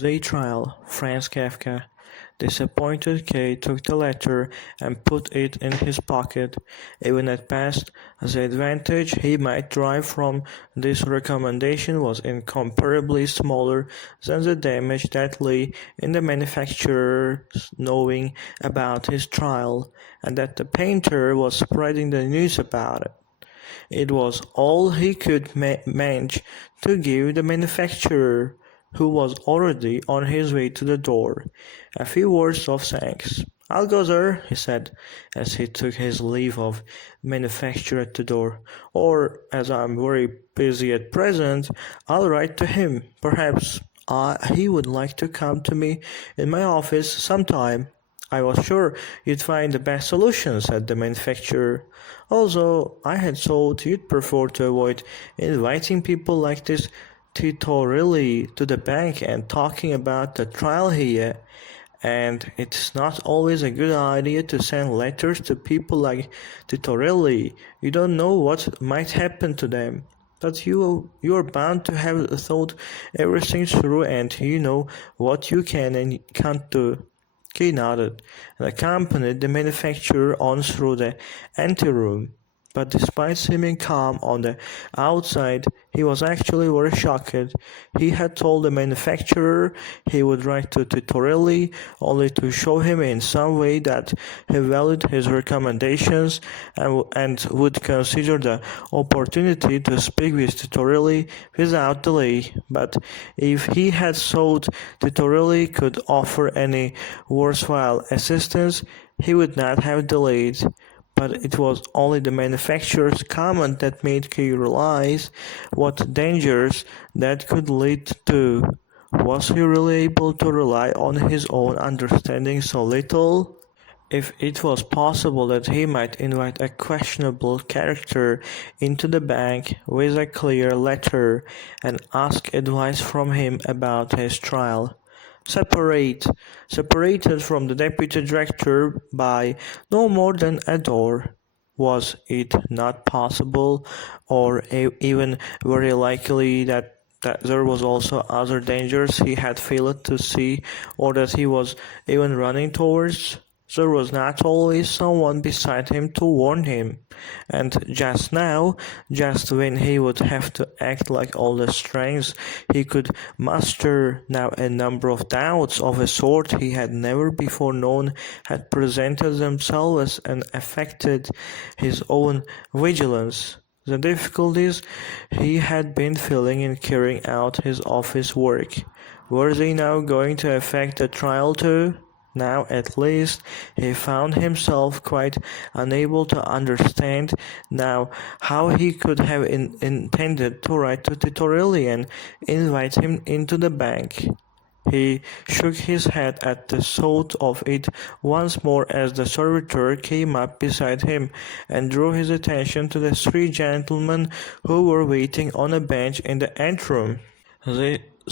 The trial, Franz Kafka. Disappointed K took the letter and put it in his pocket. Even at best, the advantage he might derive from this recommendation was incomparably smaller than the damage that lay in the manufacturer's knowing about his trial, and that the painter was spreading the news about it. It was all he could manage to give the manufacturer, who was already on his way to the door, a few words of thanks. "I'll go, sir," he said, as he took his leave of the manufacturer at the door. "Or, as I'm very busy at present, I'll write to him. Perhaps he would like to come to me in my office some time." "I was sure you'd find the best solution," said the manufacturer. "Although I had thought you'd prefer to avoid inviting people like this tutorially to the bank and talking about the trial here. And it's not always a good idea to send letters to people like tutorially. You don't know what might happen to them. But you're bound to have thought everything through, and you know what you can and can't do." Kay nodded, and accompanied the manufacturer on through the anteroom. But despite seeming calm on the outside, he was actually very shocked. He had told the manufacturer he would write to Titorelli only to show him in some way that he valued his recommendations and would consider the opportunity to speak with Titorelli without delay. But if he had thought Titorelli could offer any worthwhile assistance, he would not have delayed. But it was only the manufacturer's comment that made Kay realize what dangers that could lead to. Was he really able to rely on his own understanding so little? If it was possible that he might invite a questionable character into the bank with a clear letter and ask advice from him about his trial. Separated from the deputy director by no more than a door. Was it not possible, or even very likely, that there was also other dangers he had failed to see, or that he was even running towards? There was not always someone beside him to warn him, and just now, just when he would have to act like all the strength he could muster, now a number of doubts of a sort he had never before known had presented themselves and affected his own vigilance. The difficulties he had been feeling in carrying out his office work, were they now going to affect the trial too? Now, at least, he found himself quite unable to understand now how he could have intended to write to Titorelli and invite him into the bank. He shook his head at the thought of it once more as the servitor came up beside him and drew his attention to the three gentlemen who were waiting on a bench in the anteroom.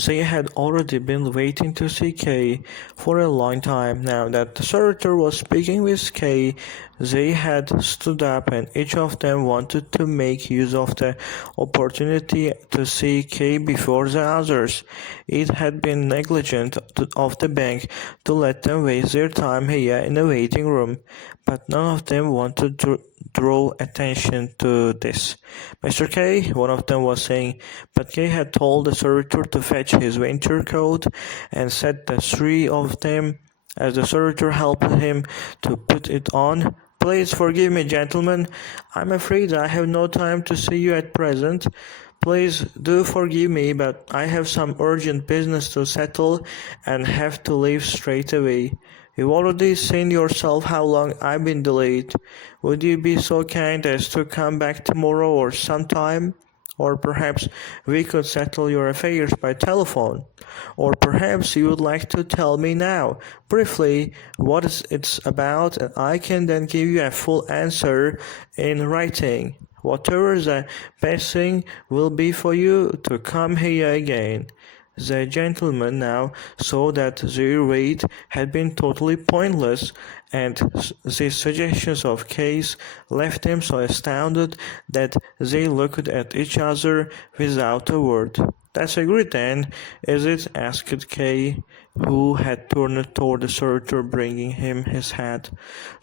They had already been waiting to see Kay for a long time. Now that the servitor was speaking with Kay, they had stood up, and each of them wanted to make use of the opportunity to see Kay before the others. It had been negligent of the bank to let them waste their time here in the waiting room, but none of them wanted to draw attention to this. "Mr. K," one of them was saying, but Kay had told the servitor to fetch his winter coat, and set the three of them, as the servitor helped him to put it on. "Please forgive me, gentlemen. I'm afraid I have no time to see you at present. Please do forgive me, but I have some urgent business to settle and have to leave straight away. You've already seen yourself how long I've been delayed. Would you be so kind as to come back tomorrow or sometime? Or perhaps we could settle your affairs by telephone. Or perhaps you would like to tell me now, briefly, what it's about, and I can then give you a full answer in writing. Whatever the best thing will be for you to come here again." The gentlemen now saw that their wait had been totally pointless, and these suggestions of K's left them so astounded that they looked at each other without a word. "That's agreed then, is it?" asked K, who had turned toward the searcher, bringing him his hat.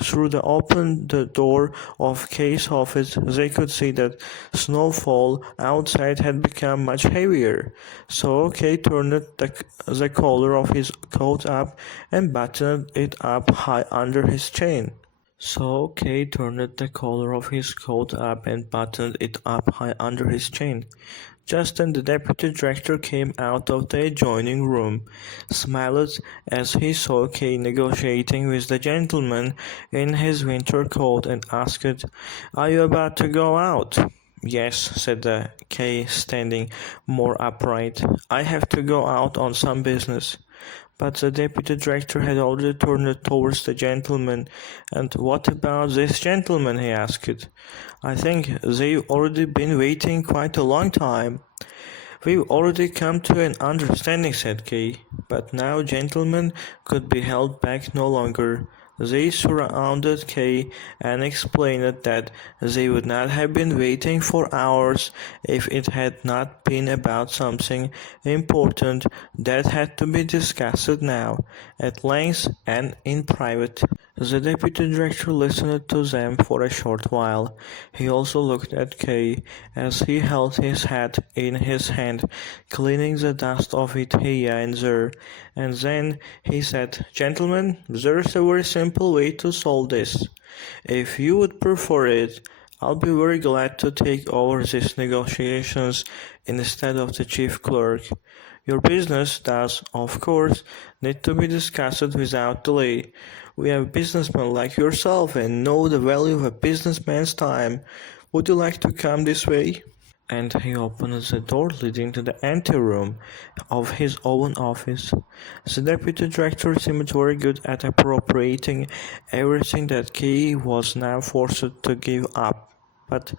Through the door of K's office, they could see that snowfall outside had become much heavier. So K turned the collar of his coat up and buttoned it up high under his chin. So K turned the collar of his coat up and buttoned it up high under his chin. Just then the deputy director came out of the adjoining room, smiled as he saw K negotiating with the gentleman in his winter coat, and asked, "Are you about to go out?" "Yes," said the K, standing more upright. "I have to go out on some business." But the deputy director had already turned towards the gentleman. "And what about this gentleman?" he asked. "I think they've already been waiting quite a long time." "We've already come to an understanding," said Kay. But now gentlemen could be held back no longer. They surrounded Kay and explained that they would not have been waiting for hours if it had not been about something important that had to be discussed now, at length and in private. The deputy director listened to them for a short while. He also looked at Kay as he held his hat in his hand, cleaning the dust of it here and there, and then he said, "Gentlemen, there's a very simple way to solve this. If you would prefer it, I'll be very glad to take over these negotiations instead of the chief clerk. Your business does, of course, need to be discussed without delay. We are businessmen like yourself and know the value of a businessman's time. Would you like to come this way?" And he opened the door leading to the anteroom of his own office. The deputy director seemed very good at appropriating everything that Kay was now forced to give up. But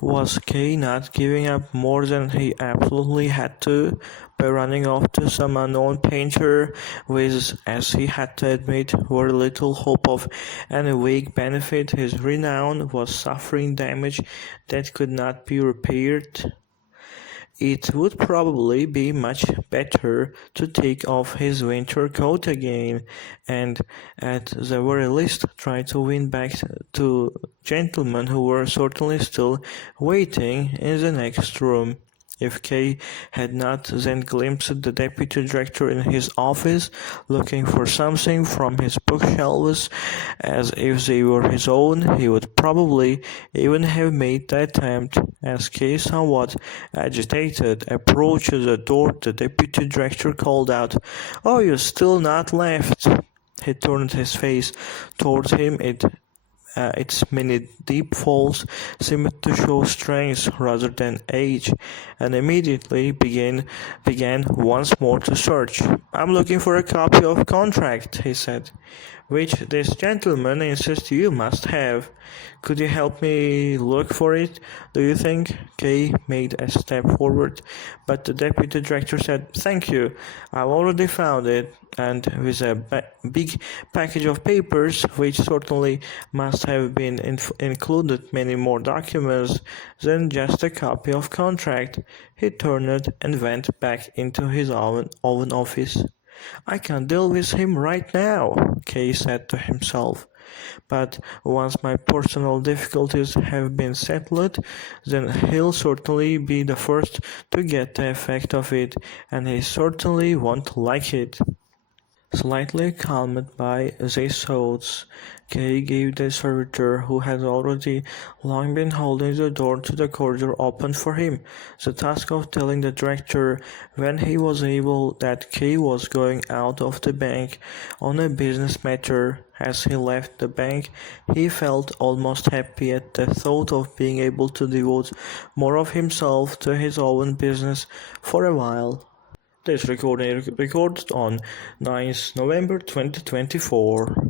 was Kay not giving up more than he absolutely had to, by running off to some unknown painter with, as he had to admit, very little hope of any vague benefit? His renown was suffering damage that could not be repaired. It would probably be much better to take off his winter coat again, and at the very least try to win back two gentlemen who were certainly still waiting in the next room. If Kay had not then glimpsed the deputy director in his office, looking for something from his bookshelves as if they were his own, he would probably even have made the attempt. As Kay, somewhat agitated, approached the door, the deputy director called out, "Oh, you're still not left." He turned his face towards him. Its many deep folds seemed to show strength rather than age, and immediately began once more to search. "I'm looking for a copy of contract," he said, "which this gentleman insists you must have. Could you help me look for it, do you think?" Kay made a step forward, but the deputy director said, "Thank you, I've already found it," and with a big package of papers, which certainly must have been included many more documents than just a copy of contract, he turned and went back into his own office. "I can't deal with him right now," Kay said to himself. "But once my personal difficulties have been settled, then he'll certainly be the first to get the effect of it, and he certainly won't like it." Slightly calmed by these thoughts, Kay gave the servitor, who had already long been holding the door to the corridor open for him, the task of telling the director, when he was able, that Kay was going out of the bank on a business matter. As he left the bank, he felt almost happy at the thought of being able to devote more of himself to his own business for a while. This recording recorded on 9th November 2024.